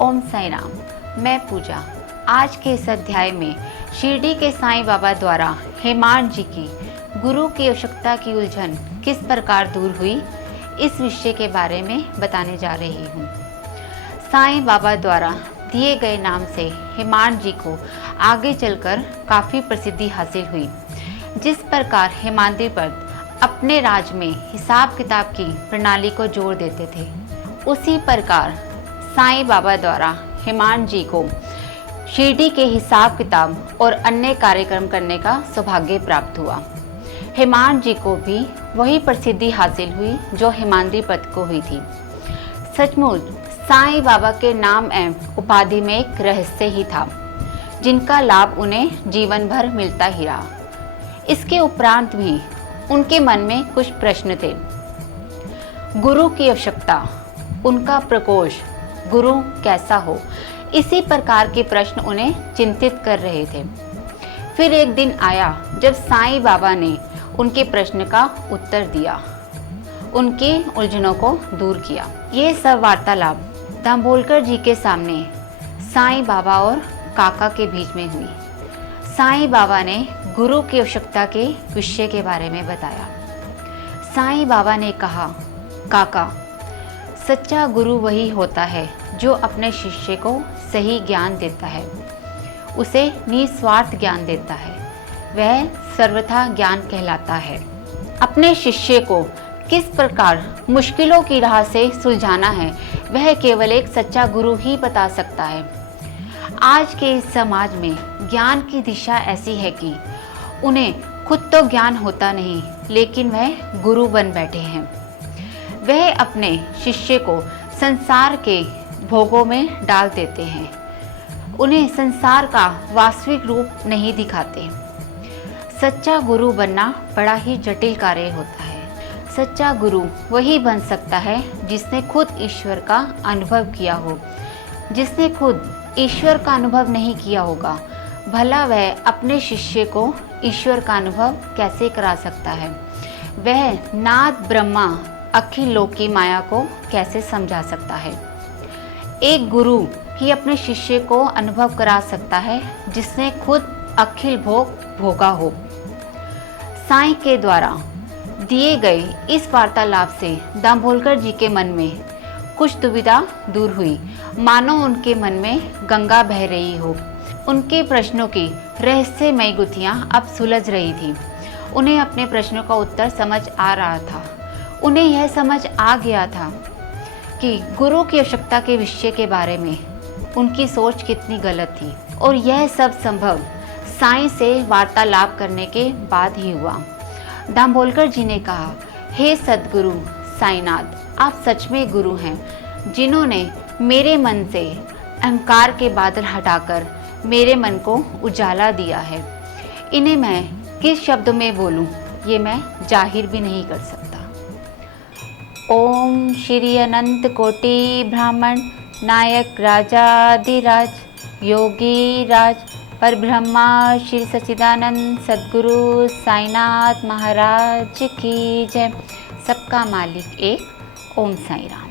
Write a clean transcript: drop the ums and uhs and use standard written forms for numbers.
ओम साई राम। मैं पूजा। आज के इस अध्याय में शिरडी के साईं बाबा द्वारा हेमाड जी की गुरु की आवश्यकता की उलझन किस प्रकार दूर हुई, इस विषय के बारे में बताने जा रही हूँ। साईं बाबा द्वारा दिए गए नाम से हेमाड जी को आगे चलकर काफ़ी प्रसिद्धि हासिल हुई। जिस प्रकार हेमाद्रिपद अपने राज में हिसाब किताब की प्रणाली को जोड़ देते थे, उसी प्रकार साईं बाबा द्वारा हेमाड जी को शिरडी के हिसाब किताब और अन्य कार्यक्रम करने का सौभाग्य प्राप्त हुआ। हेमाड जी को भी वही प्रसिद्धि हासिल हुई जो हेमाद्रिपद को हुई थी। सचमुच साईं बाबा के नाम एवं उपाधि में एक रहस्य ही था, जिनका लाभ उन्हें जीवन भर मिलता ही रहा। इसके उपरांत भी उनके मन में कुछ प्रश्न थे। गुरु की आवश्यकता, उनका प्रकोष्ठ, गुरु कैसा हो, इसी प्रकार के प्रश्न उन्हें चिंतित कर रहे थे। फिर एक दिन आया जब साईं बाबा ने उनके प्रश्न का उत्तर दिया, उनकी उलझनों को दूर किया। ये सब वार्तालाप दाभोलकर जी के सामने साईं बाबा और काका के बीच में हुई। साईं बाबा ने गुरु की आवश्यकता के विषय के बारे में बताया। साईं बाबा ने कहा, काका, सच्चा गुरु वही होता है जो अपने शिष्य को सही ज्ञान देता है, उसे निस्वार्थ ज्ञान देता है। वह सर्वथा ज्ञान कहलाता है। अपने शिष्य को किस प्रकार मुश्किलों की राह से सुलझाना है, वह केवल एक सच्चा गुरु ही बता सकता है। आज के इस समाज में ज्ञान की दिशा ऐसी है कि उन्हें खुद तो ज्ञान होता नहीं, लेकिन वह गुरु बन बैठे हैं। वह अपने शिष्य को संसार के भोगों में डाल देते हैं, उन्हें संसार का वास्तविक रूप नहीं दिखाते। सच्चा गुरु बनना बड़ा ही जटिल कार्य होता है। सच्चा गुरु वही बन सकता है जिसने खुद ईश्वर का अनुभव किया हो। जिसने खुद ईश्वर का अनुभव नहीं किया होगा, भला वह अपने शिष्य को ईश्वर का अनुभव कैसे करा सकता है। वह नाद ब्रह्मा अखिल लोक की माया को कैसे समझा सकता है। एक गुरु ही अपने शिष्य को अनुभव करा सकता है जिसने खुद अखिल भोग भोगा हो। साईं के द्वारा दिए गए इस वार्तालाप से दाभोलकर जी के मन में कुछ दुविधा दूर हुई, मानो उनके मन में गंगा बह रही हो। उनके प्रश्नों की रहस्यमयी गुत्थियां अब सुलझ रही थी। उन्हें अपने प्रश्नों का उत्तर समझ आ रहा था। उन्हें यह समझ आ गया था कि गुरु की आवश्यकता के विषय के बारे में उनकी सोच कितनी गलत थी, और यह सब संभव साईं से वार्तालाप करने के बाद ही हुआ। दाभोलकर जी ने कहा, हे सद्गुरु साईनाथ, आप सच में गुरु हैं, जिन्होंने मेरे मन से अहंकार के बादल हटाकर मेरे मन को उजाला दिया है। इन्हें मैं किस शब्द में बोलूं, ये मैं जाहिर भी नहीं कर सकता। ओम श्री अनंत कोटि ब्राह्मण नायक राजाधिराज योगी राज परब्रह्मा श्री सच्चिदानंद सद्गुरु साईनाथ महाराज की जय। सबका मालिक एक। ओम साई राम।